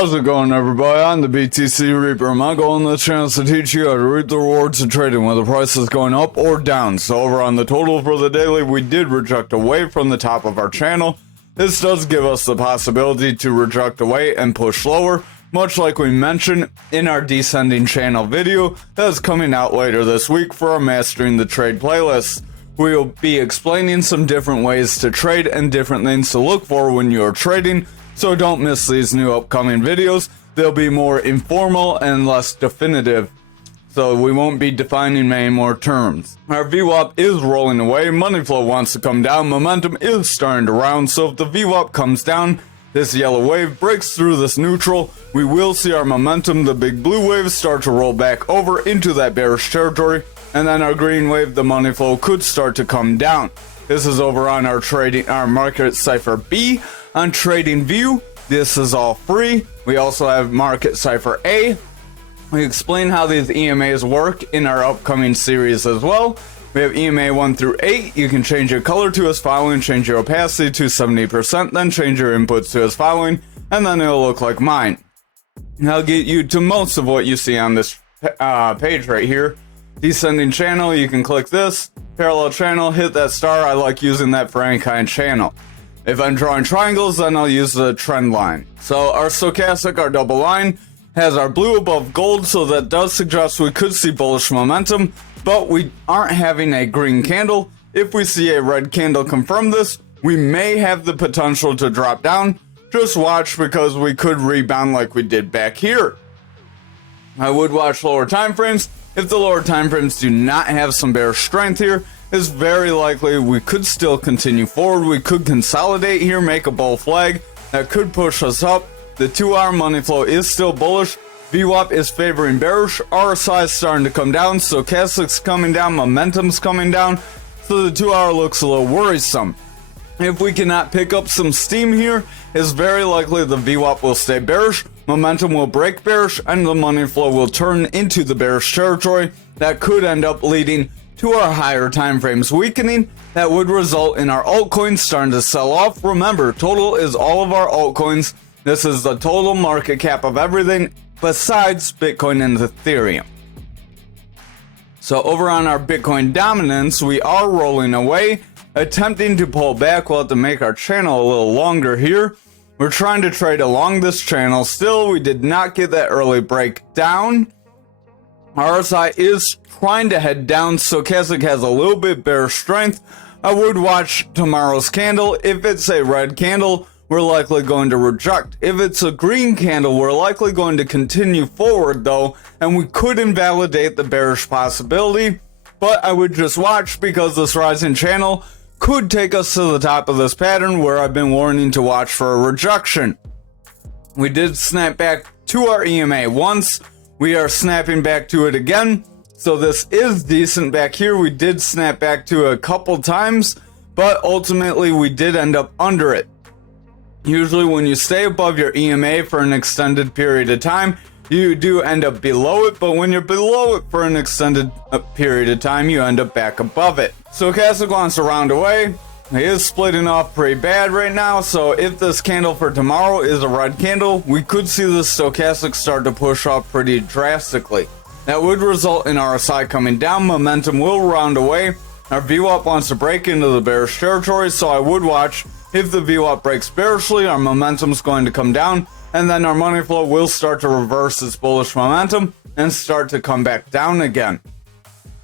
How's it going, everybody? I'm the BTC Reaper. My goal on this channel is to teach you how to reap the rewards of trading when the price is going up or down. So over on the total for the daily, we did reject away from the top of our channel. This does give us the possibility to reject away and push lower, much like we mentioned in our descending channel video that is coming out later this week for our Mastering the Trade playlist. We will be explaining some different ways to trade and different things to look for when you're trading. So don't miss these new upcoming videos. They'll be more informal and less definitive, so we won't be defining many more terms. Our VWAP is rolling away, money flow wants to come down, momentum is starting to round, so if the VWAP comes down, this yellow wave breaks through this neutral, we will see our momentum, the big blue wave, start to roll back over into that bearish territory, and then our green wave, the money flow, could start to come down. This is over on our market cipher B. On TradingView, this is all free. We also have Market Cipher A. We explain how these EMAs work in our upcoming series as well. We have EMA 1 through 8. You can change your color to as following, change your opacity to 70%, then change your inputs to as following, and then it'll look like mine. And I'll get you to most of what you see on this page right here. Descending channel, you can click this. Parallel channel, hit that star. I like using that for any kind of channel. If I'm drawing triangles, then I'll use the trend line. So our stochastic, our double line, has our blue above gold, so that does suggest we could see bullish momentum, but we aren't having a green candle. If we see a red candle confirm this, we may have the potential to drop down. Just watch, because we could rebound like we did back here. I would watch lower time frames. If the lower time frames do not have some bearish strength here, it's very likely we could still continue forward. We could consolidate here, make a bull flag that could push us up. The 2-hour money flow is still bullish. VWAP is favoring bearish. RSI is starting to come down. Stochastic's coming down. Momentum's coming down. So the 2-hour looks a little worrisome. If we cannot pick up some steam here, it's very likely the VWAP will stay bearish. Momentum will break bearish, and the money flow will turn into the bearish territory. That could end up leading to our higher time frames weakening. That would result in our altcoins starting to sell off. Remember, total is all of our altcoins. This is the total market cap of everything besides Bitcoin and Ethereum. So over on our Bitcoin dominance, we are rolling away, attempting to pull back. We'll have to make our channel a little longer here. We're trying to trade along this channel. Still, we did not get that early breakdown. RSI is trying to head down. Stochastic has a little bit bearish strength. I would watch tomorrow's candle. If it's a red candle, we're likely going to reject. If it's a green candle, we're likely going to continue forward though, and we could invalidate the bearish possibility. But I would just watch, because this rising channel could take us to the top of this pattern where I've been warning to watch for a rejection. We did snap back to our EMA once. We are snapping back to it again. So this is decent back here. We did snap back to it a couple times, but ultimately we did end up under it. Usually when you stay above your EMA for an extended period of time, you do end up below it, but when you're below it for an extended period of time, you end up back above it. Stochastic wants to round away. He is splitting off pretty bad right now, so if this candle for tomorrow is a red candle, we could see the stochastic start to push up pretty drastically. That would result in RSI coming down. Momentum will round away. Our VWAP wants to break into the bearish territory, so I would watch. If the VWAP breaks bearishly, our momentum's going to come down, and then our money flow will start to reverse its bullish momentum and start to come back down again.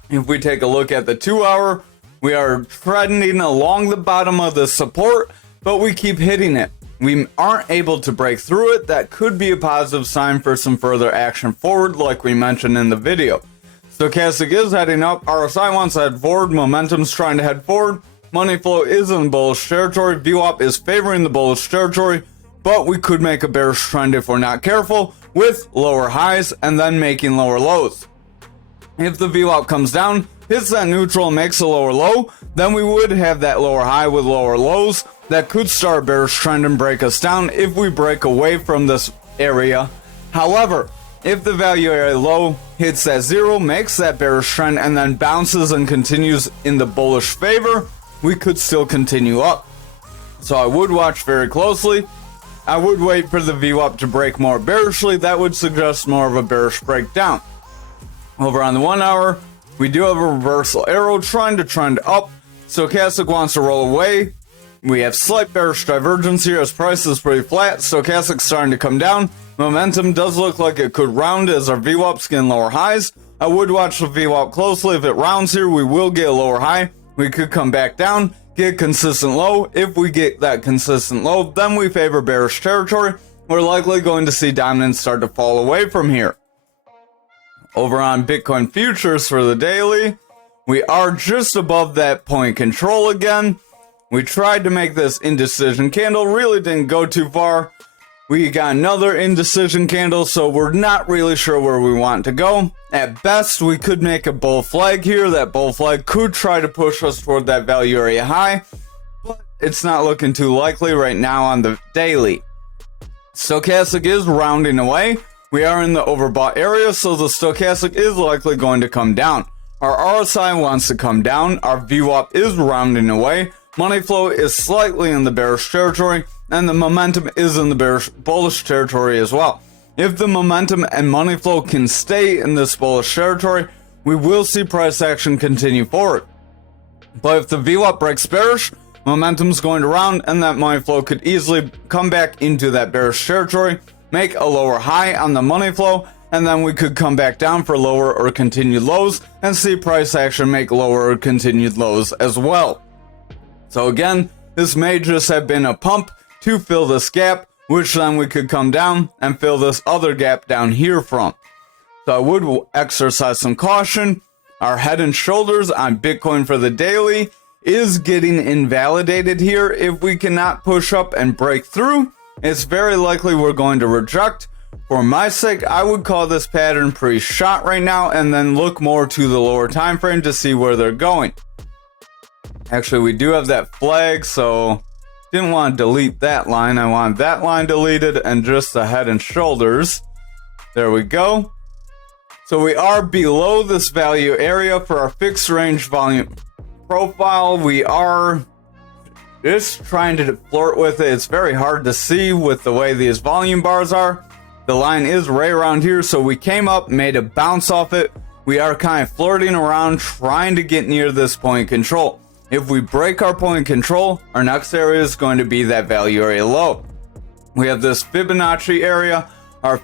If we take a look at the 2-hour, we are trending along the bottom of the support, but we keep hitting it. We aren't able to break through it. That could be a positive sign for some further action forward, like we mentioned in the video. Stochastic is heading up. RSI wants to head forward. Momentum's trying to head forward. Money flow is in bullish territory. VWAP is favoring the bullish territory, but we could make a bearish trend if we're not careful, with lower highs and then making lower lows. If the VWAP comes down, hits that neutral, makes a lower low, then we would have that lower high with lower lows. That could start a bearish trend and break us down if we break away from this area. However, if the value area low hits that zero, makes that bearish trend, and then bounces and continues in the bullish favor, we could still continue up. So I would watch very closely. I would wait for the VWAP to break more bearishly. That would suggest more of a bearish breakdown. Over on the 1 hour, we do have a reversal arrow trying to trend up. Stochastic wants to roll away. We have slight bearish divergence here as price is pretty flat. Stochastic's starting to come down. Momentum does look like it could round as our VWAP's getting lower highs. I would watch the VWAP closely. If it rounds here, we will get a lower high. We could come back down, get a consistent low. If we get that consistent low, then we favor bearish territory. We're likely going to see dominance start to fall away from here. Over on Bitcoin futures for the daily, we are just above that point control again. We tried to make this indecision candle, really didn't go too far. We got another indecision candle, so we're not really sure where we want to go. At best, we could make a bull flag here. That bull flag could try to push us toward that value area high, but it's not looking too likely right now on the daily. Stochastic is rounding away. We are in the overbought area, so the stochastic is likely going to come down. Our RSI wants to come down. Our VWAP is rounding away. Money flow is slightly in the bearish territory, and the momentum is in the bullish territory as well. If the momentum and money flow can stay in this bullish territory, we will see price action continue forward. But if the VWAP breaks bearish, momentum's going to round, and that money flow could easily come back into that bearish territory, make a lower high on the money flow, and then we could come back down for lower or continued lows and see price action make lower or continued lows as well. So again, this may just have been a pump to fill this gap, which then we could come down and fill this other gap down here from. So I would exercise some caution. Our head and shoulders on Bitcoin for the daily is getting invalidated here. If we cannot push up and break through, it's very likely we're going to reject. For my sake, I would call this pattern pre-shot right now and then look more to the lower time frame to see where they're going. Actually, we do have that flag, so didn't want to delete that line. I want that line deleted and just the head and shoulders. There we go. So we are below this value area for our fixed range volume profile. We are just trying to flirt with it. It's very hard to see with the way these volume bars are. The line is right around here, so we came up, made a bounce off it. We are kind of flirting around, trying to get near this point control. If we break our point control, our next area is going to be that value area low. We have this Fibonacci area, our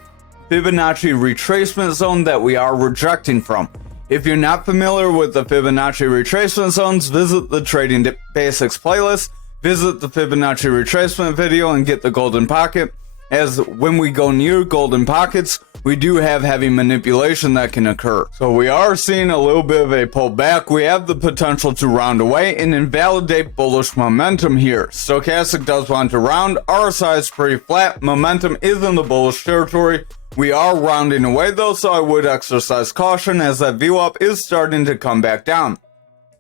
Fibonacci retracement zone that we are rejecting from. If you're not familiar with the Fibonacci retracement zones, visit the Trading Basics playlist, visit the Fibonacci retracement video, and get the golden pocket. As when we go near golden pockets, we do have heavy manipulation that can occur. So we are seeing a little bit of a pullback. We have the potential to round away and invalidate bullish momentum here. Stochastic does want to round. RSI is pretty flat. Momentum is in the bullish territory. We are rounding away though, so I would exercise caution as that VWAP is starting to come back down.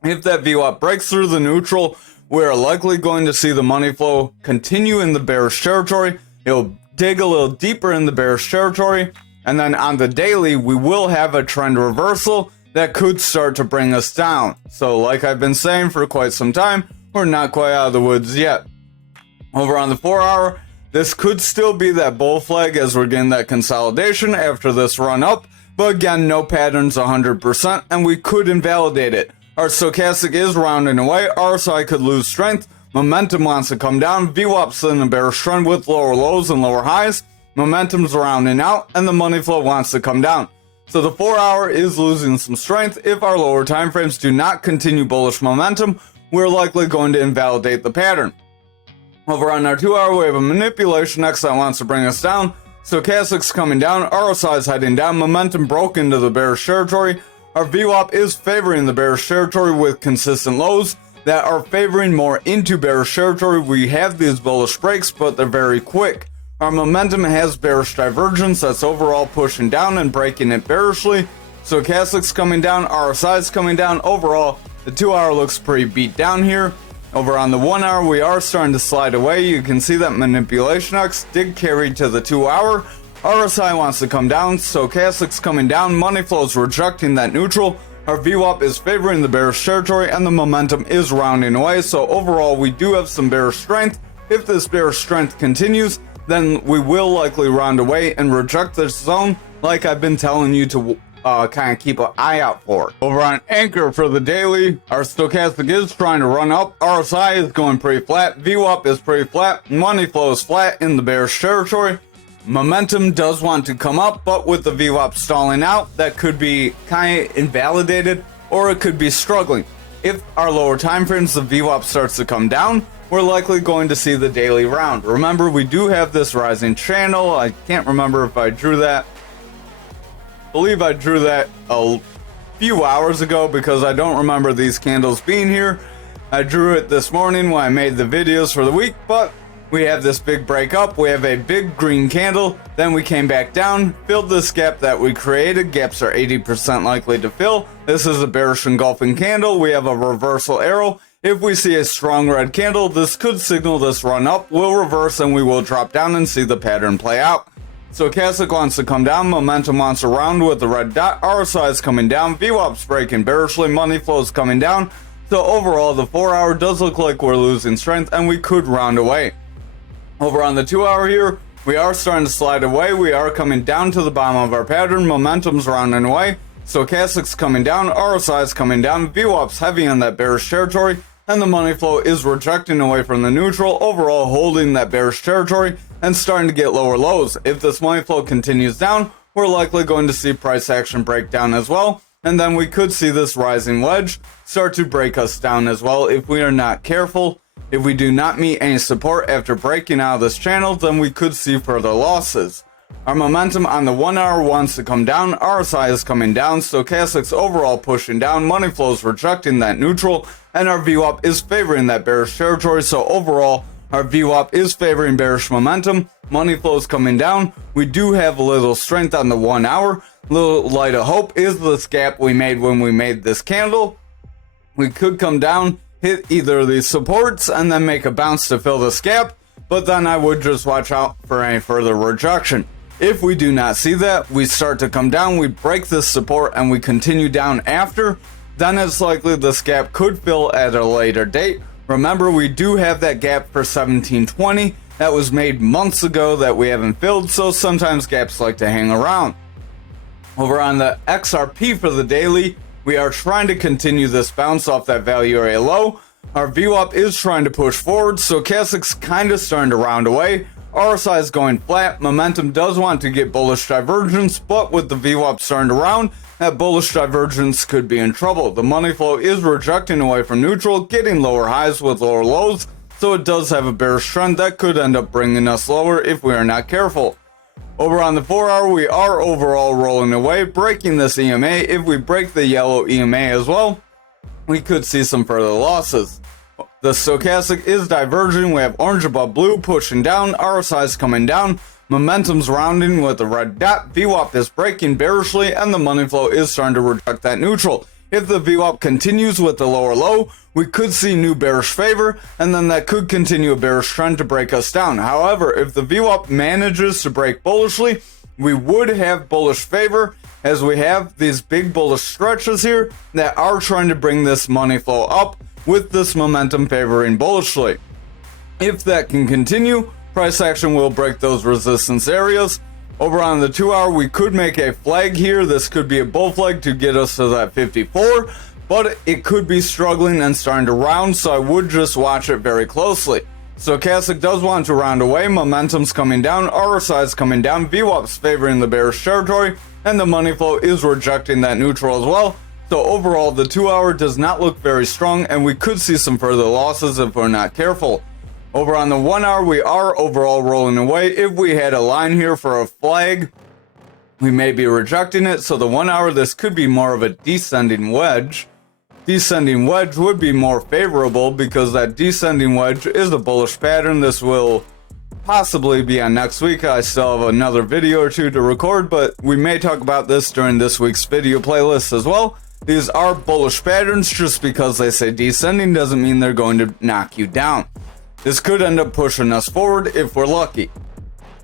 If that VWAP breaks through the neutral, we are likely going to see the money flow continue in the bearish territory. It'll dig a little deeper in the bearish territory, and then on the daily we will have a trend reversal that could start to bring us down. So like I've been saying for quite some time, we're not quite out of the woods yet. Over on the 4 hour, this could still be that bull flag as we're getting that consolidation after this run up, but again, no patterns 100%, and we could invalidate it. Our stochastic is rounding away, RSI could lose strength, momentum wants to come down, VWAP's in a bearish trend with lower lows and lower highs, momentum's rounding out, and the money flow wants to come down. So the 4 hour is losing some strength. If our lower time frames do not continue bullish momentum, we're likely going to invalidate the pattern. Over on our 2 hour, we have a manipulation X that wants to bring us down. Stochastic's coming down, RSI is heading down, momentum broke into the bearish territory. Our VWAP is favoring the bearish territory with consistent lows that are favoring more into bearish territory. We have these bullish breaks, but they're very quick. Our momentum has bearish divergence that's overall pushing down and breaking it bearishly. Stochastic's coming down, RSI's coming down. Overall, the 2 hour looks pretty beat down here. Over on the 1 hour, we are starting to slide away. You can see that manipulation X did carry to the 2 hour. RSI wants to come down, stochastic's coming down, money flow's rejecting that neutral. Our VWAP is favoring the bearish territory, and the momentum is rounding away. So overall, we do have some bearish strength. If this bearish strength continues, then we will likely round away and reject this zone like I've been telling you to kind of keep an eye out for. Over on Ankr for the daily, our stochastic is trying to run up, RSI is going pretty flat, VWAP is pretty flat, money flow is flat in the bearish territory. Momentum does want to come up, but with the VWAP stalling out, that could be kind of invalidated, or it could be struggling. If our lower time frames, the VWAP starts to come down, we're likely going to see the daily round. Remember, we do have this rising channel. I can't remember if I drew that. I believe I drew that a few hours ago because I don't remember these candles being here. I drew it this morning when I made the videos for the week, but we have this big break up, we have a big green candle, then we came back down, filled this gap that we created. Gaps are 80% likely to fill. This is a bearish engulfing candle. We have a reversal arrow. If we see a strong red candle, this could signal this run up will reverse and we will drop down and see the pattern play out. Stochastic wants to come down, momentum wants to round with the red dot, RSI is coming down, VWAP's breaking bearishly, money flow is coming down. So overall, the 4 hour does look like we're losing strength and we could round away. Over on the 2 hour here, we are starting to slide away. We are coming down to the bottom of our pattern. Momentum's rounding away. Stochastic's coming down. RSI's coming down. VWAP's heavy on that bearish territory. And the money flow is rejecting away from the neutral. Overall, holding that bearish territory and starting to get lower lows. If this money flow continues down, we're likely going to see price action break down as well. And then we could see this rising wedge start to break us down as well if we are not careful. If we do not meet any support after breaking out of this channel, then we could see further losses. Our momentum on the 1 hour wants to come down, RSI is coming down, stochastic's overall pushing down, money flow is rejecting that neutral, and our VWAP is favoring that bearish territory. So overall, our VWAP is favoring bearish momentum, money flow is coming down. We do have a little strength on the 1 hour. Little light of hope is this gap we made when we made this candle. We could come down, hit either of these supports and then make a bounce to fill this gap, but then I would just watch out for any further rejection. If we do not see that, we start to come down, we break this support and we continue down after, then it's likely this gap could fill at a later date. Remember, we do have that gap for 1720 that was made months ago that we haven't filled, so sometimes gaps like to hang around. Over on the XRP for the daily, we are trying to continue this bounce off that value area low. Our VWAP is trying to push forward, stochastic's kind of starting to round away. RSI is going flat, momentum does want to get bullish divergence, but with the VWAP starting to round, that bullish divergence could be in trouble. The money flow is rejecting away from neutral, getting lower highs with lower lows, so it does have a bearish trend that could end up bringing us lower if we are not careful. Over on the 4 hour, we are overall rolling away, breaking this EMA. If we break the yellow EMA as well, we could see some further losses. The stochastic is diverging. We have orange above blue pushing down, RSI is coming down, momentum's rounding with the red dot, VWAP is breaking bearishly, and the money flow is starting to reject that neutral. If the VWAP continues with the lower low, we could see new bearish favor, and then that could continue a bearish trend to break us down. However, if the VWAP manages to break bullishly, we would have bullish favor, as we have these big bullish stretches here that are trying to bring this money flow up with this momentum favoring bullishly. If that can continue, price action will break those resistance areas. Over on the 2 hour, we could make a flag here. This could be a bull flag to get us to that 54, but it could be struggling and starting to round, so I would just watch it very closely. Stochastic does want to round away, momentum's coming down, RSI is coming down, VWAP's favoring the bearish territory, and the money flow is rejecting that neutral as well. So overall, the 2 hour does not look very strong, and we could see some further losses if we're not careful. Over on the 1 hour, we are overall rolling away. If we had a line here for a flag, we may be rejecting it. So the 1 hour, this could be more of a descending wedge. Descending wedge would be more favorable because that descending wedge is a bullish pattern. This will possibly be on next week. I still have another video or two to record, but we may talk about this during this week's video playlist as well. These are bullish patterns. Just because they say descending doesn't mean they're going to knock you down. This could end up pushing us forward if we're lucky.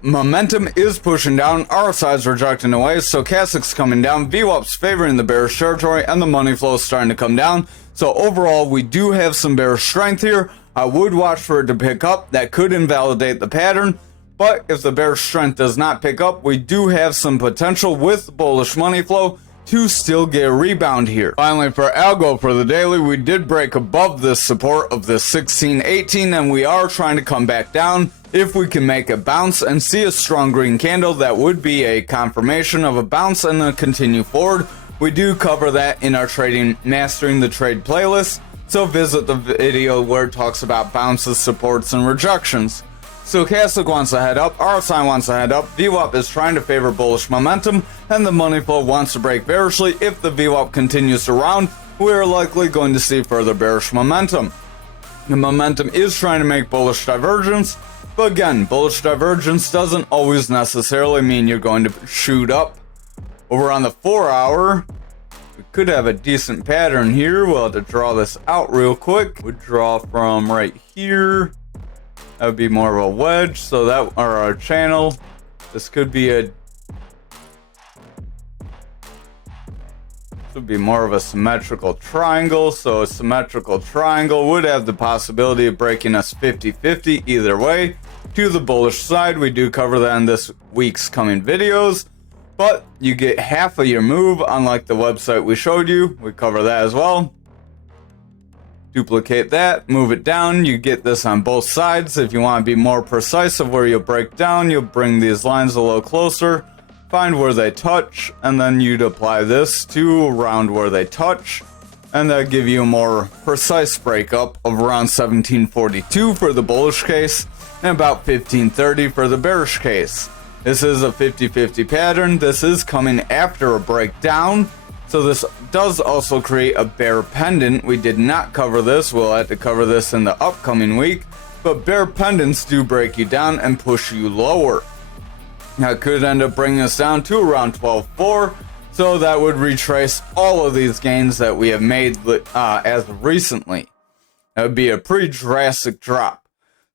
Momentum is pushing down, RSI is rejecting away, stochastic's coming down, VWAP's favoring the bearish territory, and the money flow is starting to come down. So overall, we do have some bearish strength here. I would watch for it to pick up. That could invalidate the pattern. But if the bearish strength does not pick up, we do have some potential with bullish money flow to still get a rebound here. Finally, for algo for the daily, we did break above this support of the 1618, and we are trying to come back down. If we can make a bounce and see a strong green candle, that would be a confirmation of a bounce and a continue forward. We do cover that in our trading Mastering the Trade playlist, so visit the video where it talks about bounces, supports, and rejections. Stochastic wants to head up, RSI wants to head up, VWAP is trying to favor bullish momentum, and the money flow wants to break bearishly. If the VWAP continues to round, we are likely going to see further bearish momentum. The momentum is trying to make bullish divergence, but again, bullish divergence doesn't always necessarily mean you're going to shoot up. Over on the 4 hour, we could have a decent pattern here. We'll have to draw this out real quick. We draw from right here. That would be more of a wedge, so that, or a channel. This could be a, this would be more of a symmetrical triangle. So a symmetrical triangle would have the possibility of breaking us 50-50 either way to the bullish side. We do cover that in this week's coming videos, but you get half of your move, unlike the website we showed you. We cover that as well. Duplicate that, move it down, you get this on both sides. If you want to be more precise of where you'll break down, you'll bring these lines a little closer, find where they touch, and then you'd apply this to around where they touch, and that'll give you a more precise breakup of around 1742 for the bullish case, and about 1530 for the bearish case. This is a 50-50 pattern. This is coming after a breakdown, so this does also create a bear pendant. We did not cover this. We'll have to cover this in the upcoming week. But bear pendants do break you down and push you lower. That could end up bringing us down to around 12.4. So that would retrace all of these gains that we have made as of recently. That would be a pretty drastic drop.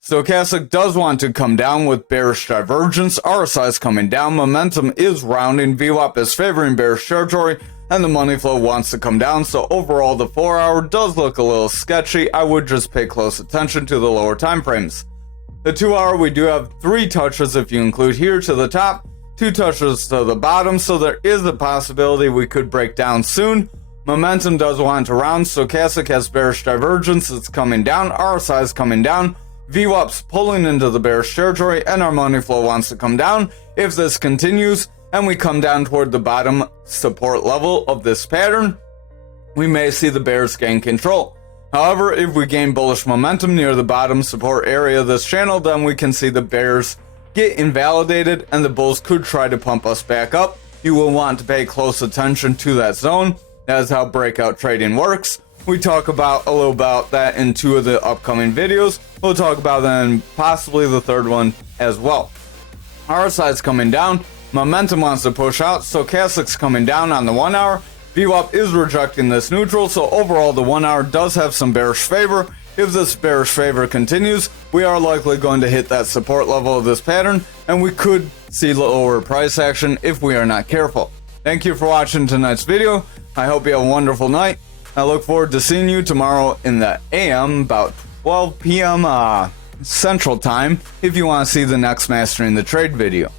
Stochastic does want to come down with bearish divergence. RSI is coming down. Momentum is rounding. VWAP is favoring bearish territory, and the money flow wants to come down. So overall, the 4 hour does look a little sketchy. I would just pay close attention to the lower time frames. The 2 hour, we do have 3 touches if you include here to the top, 2 touches to the bottom. So there is a possibility we could break down soon. Momentum does want to round. Stochastic has bearish divergence. It's coming down. RSI is coming down. VWAP's pulling into the bearish territory, and our money flow wants to come down. If this continues and we come down toward the bottom support level of this pattern, we may see the bears gain control. However, if we gain bullish momentum near the bottom support area of this channel, then we can see the bears get invalidated and the bulls could try to pump us back up. You will want to pay close attention to that zone. That is how breakout trading works. We talk about a little about that in 2 of the upcoming videos. We'll talk about that in possibly the 3rd one as well. RSI is coming down. Momentum wants to push out. Stochastic's coming down on the 1 hour. VWAP is rejecting this neutral. So overall, the 1 hour does have some bearish favor. If this bearish favor continues, we are likely going to hit that support level of this pattern, and we could see lower price action if we are not careful. Thank you for watching tonight's video. I hope you have a wonderful night. I look forward to seeing you tomorrow in the AM, about 12 p.m. Central Time, if you want to see the next Mastering the Trade video.